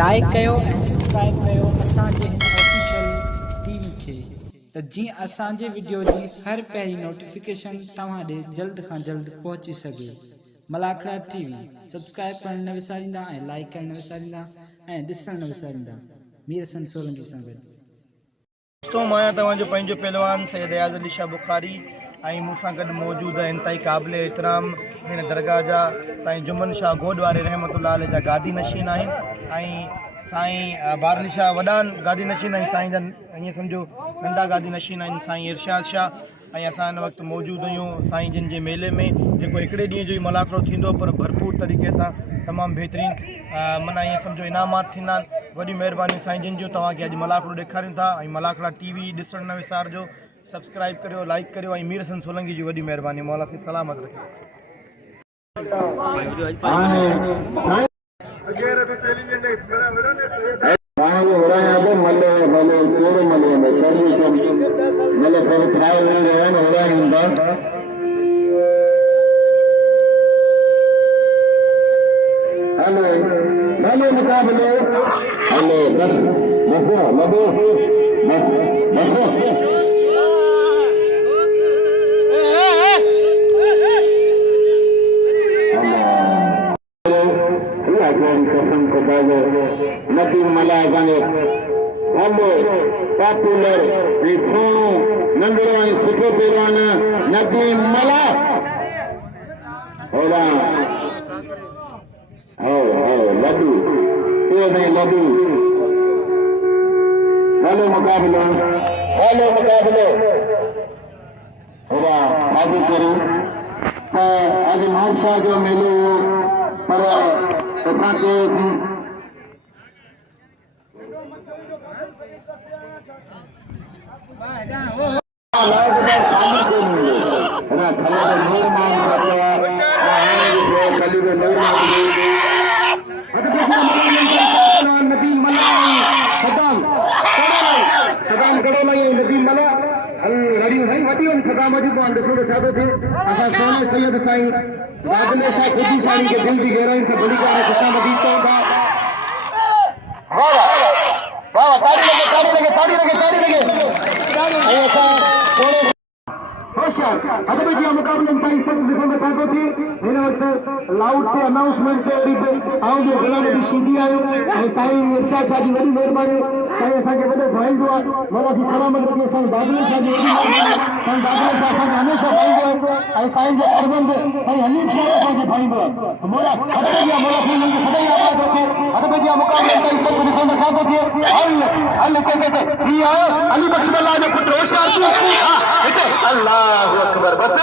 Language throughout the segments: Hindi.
लाइक कयो ऐं सब्सक्राइब कयो असांजे हिन ऑफिशियल टीवी खे त जीअं असांजे वीडियो जी हर पहिरीं नोटिफिकेशन तव्हां ॾे जल्द खां जल्द पहुची सघे। मलाखड़ा टीवी सब्सक्राइब करण न विसारींदा ऐं लाइक करण न विसारींदा ऐं ॾिसण न विसारींदा। मीर हसन सोलंकी सां गॾु। दोस्तों मैं तव्हांजो पंहिंजो पहलवान सैयद एयाज़ अली शाह बुखारी ऐं मूंसां गॾु मौजूदु आहे इंतहाई क़ाबिल एहतराम हिन दरगाह जा साईं जुमन शाह गोड वारे रहमतुल्लाह अलैह जा गादी नशीन आहिनि ऐं साईं बारली शाह वॾा गादी नशीन आहिनि। साईं जन ईअं सम्झो नंढा गादी नशीन आहिनि साईं इरशाद शाह ऐं असां हिन वक़्तु मौजूदु आहियूं साईं जिन जे मेले में जेको हिकिड़े ॾींहं जो ई मलाखड़ो थींदो पर भरपूर तरीक़े सां तमामु बहितरीनु माना ईअं सम्झो इनामात थींदा आहिनि। वॾी महिरबानी साईं जिन जूं तव्हांखे अॼु मलाखड़ो ॾेखारियूं था ऐं मलाखड़ा टीवी ॾिसणु न विसारिजो। सब्सक्राइब करियो, लाइक करियो ऐं मीर हसन सोलंकी जी वॾी महिरबानी। मौला खे सलामत रखे। नदीम मला गाने हलो पॉपुलर ऐं सोणो नंढड़ो ऐं सुठो पहलवान नदीम मला होला हो लड्डू ये लड्डू हेलो मुकाबलो होला आगे करो आज महाशा जो मेलो पर असांखे सैयद साईं बादले शाह खुदी साईं के दिल की गहराई से बड़ी कार खुशामदीद कहूंगा। वाह ताड़ी लगे होशियार अदब जी मुकाबले ताईं सब दिखंदा चाहतो थी हिन वक्त लाउड से अनाउंसमेंट से आऊं जो गुलाम जी सीधी आयो ऐं साईं इरशाद शाह जी वॾी महिरबानी साईं असांखे वॾो भाईंदो आहे। मौला जी सलामत रखे। साईं बादले शाह जी साईं बादले शाह असांखे हमेशह भाईंदो आहे ऐं साईं जो अरबंद साईं हनीफ शाह असांखे भाईंदो आहे। मौला अदब जी मौला खे हुननि खे सदाई आबाद रखे। अदब जी मुकाबले ताईं सब दिखंदा चाहतो थी हल के ही आयो अली बख्श अल्लाह जो पुत्र होशियार थी अल्लाह अकबर बस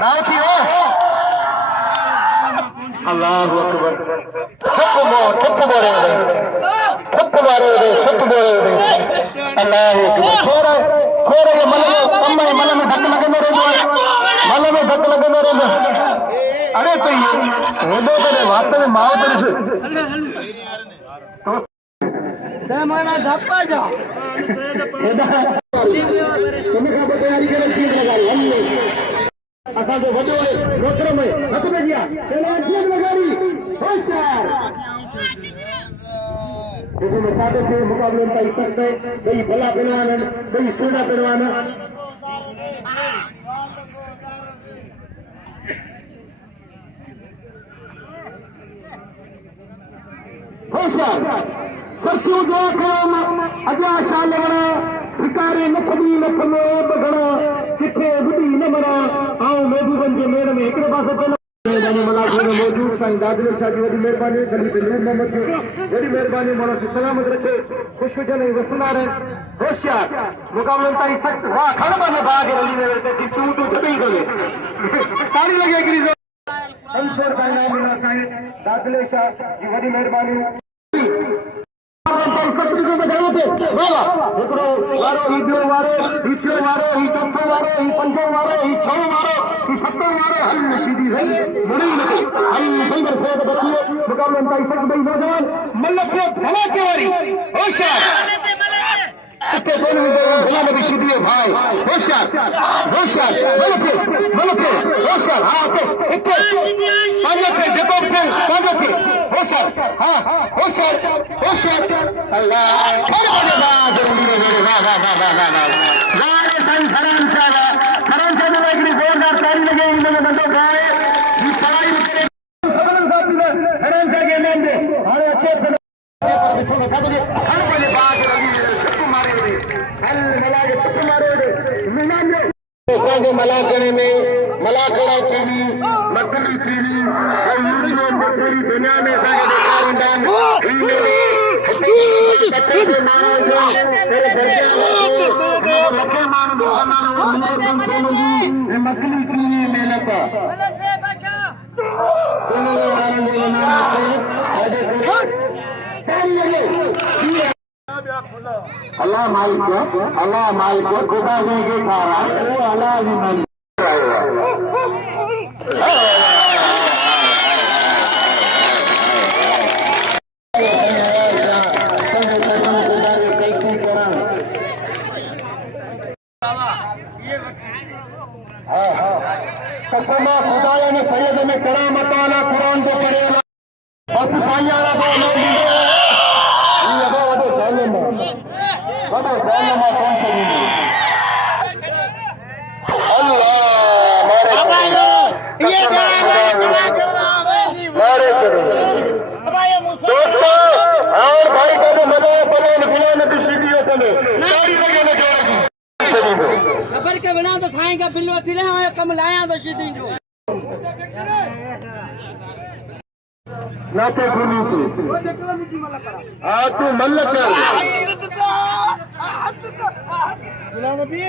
नायकी हो अल्लाह अकबर ठुक मारे अल्लाह थोड़ा ये मल में धक लगंदो रहंदो अरे तो ये हेॾो करे वात में माओ तो माना धप्पा जा तैयारी करे चीज लगाई हमने असा जो वडो है रोकड़ में हथ में दिया चलो चीज लगाई होशियार देखो मैं चाहते थे मुकाबले का इफेक्ट है कई भला पहलवान है कई सूडा पहलवान है होशियार सच्चू जो काम अजा शाल लगना भिकारी नखदी नख में बगड़ा किथे बुधी न मरा आओ महबूबन के मेड़ में एकड़े पासे पहले मलाखड़े में मौजूद साईं दादले शाह जी वॾी महिरबानी खलीफ़े नूर मोहम्मद की वॾी महिरबानी। मौला खे सलामत रखे। खुश हुजनि ऐं वसंदा रहनि। होशियार मुकाबले ताईं सख्त वाह खण माने बाग रली में वेठे तू जॾहिं करे ताली लगे हिकिड़ी अंसर का नाम मिला साईं दादले शाह जी वॾी महिरबानी। हिकिड़ो वारो ही ॿियो वारो ही टियों वारो ही चौथो वारो ही पंजो वारो ही छहों वारो ही सतो वारो हल सीधी रही मुड़ी लगे हल बंदर फोड़ बची मुकाबले ताईं सच बई नौजवान मल्ल पे धमाके वारी होशियार गुलाम नबी शिदी भाई होशियार होशियार बोलो होशियार हाँ पांचों पे जको पे पांचों पे होशियार हाँ होशियार अल्लाह वाह साईं फरहान साहब लेकिन जोरदार ताली लगे इन्होंने बंदों गाए ये सवाई फरहान साहब ने फरहान साहब के नाम पे हमारे अच्छे मलाकड़े में मलाकड़ा थी मछली थी दुनिया में मछली की मेहनत अल्लाह मालिक खुदा के खारा अल्लाह भी मालिक कसम खुदाया ने सैयद में करामत वाला कुरान को पढ़े बस साईं वाला को नहीं दीजिए ये वडो जालिम कौन करी अल्लाह मारे ये मारे दोस्तों और भाई का जो मजा पड़े गुलाम नबी सीढ़ियों पे ताड़ी लगे ने खबर के बिना तो साईं का बिल वठी ले कम लाया तो सीधी जो नाते खुली थी तू मल्लक गुलाम नबी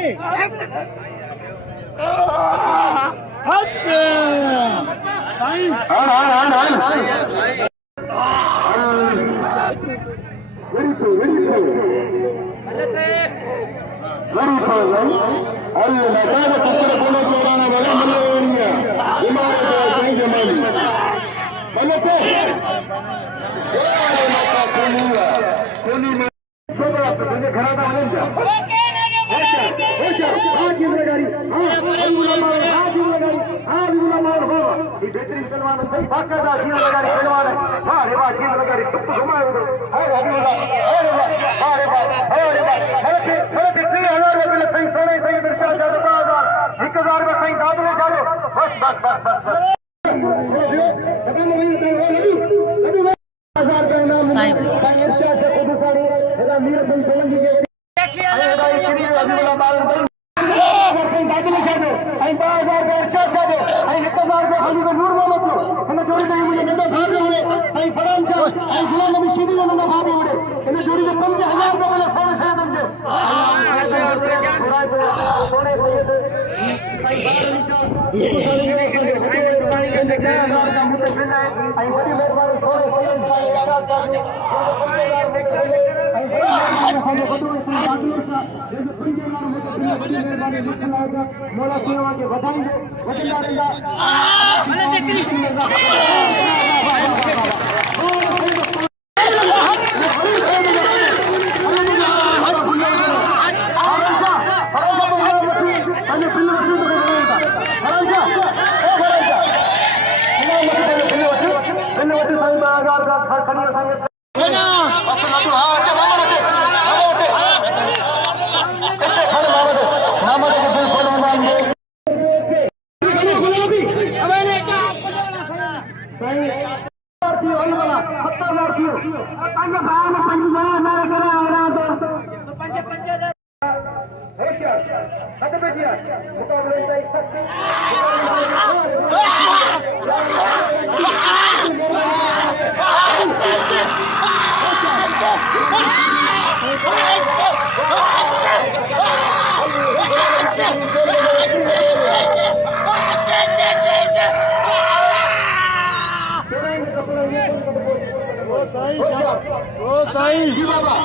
साईं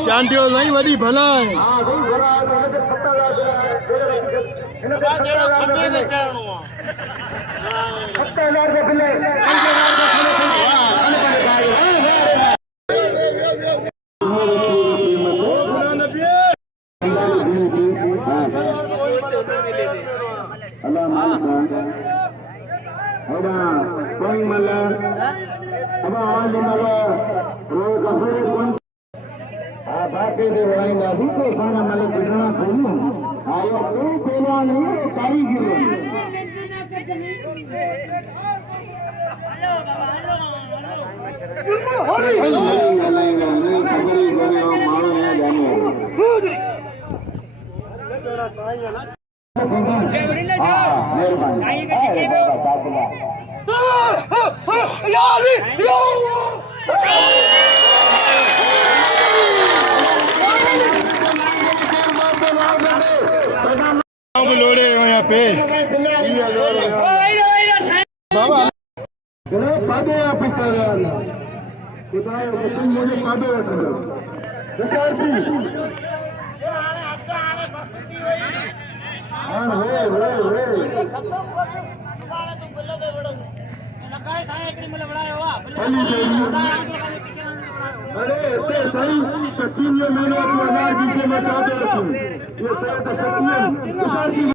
चांटियो नहीं वही भला है अल्लाह मालिक हेड़ा कोई मल्ला अब आवाज मल्ला रो कफरे कोन आ बाके दे वराइंदा दूको साना मल्ला बिगड़ा थोड़ी आयो तू पहलवान नहीं कारीगर लोड़े यहाँ पे बाबा पादे पैसा मुझे पादे अरे इतने सही शकीन ये मैंने अपने अनार की मैं चाहते रखूं ये सही तो शकीन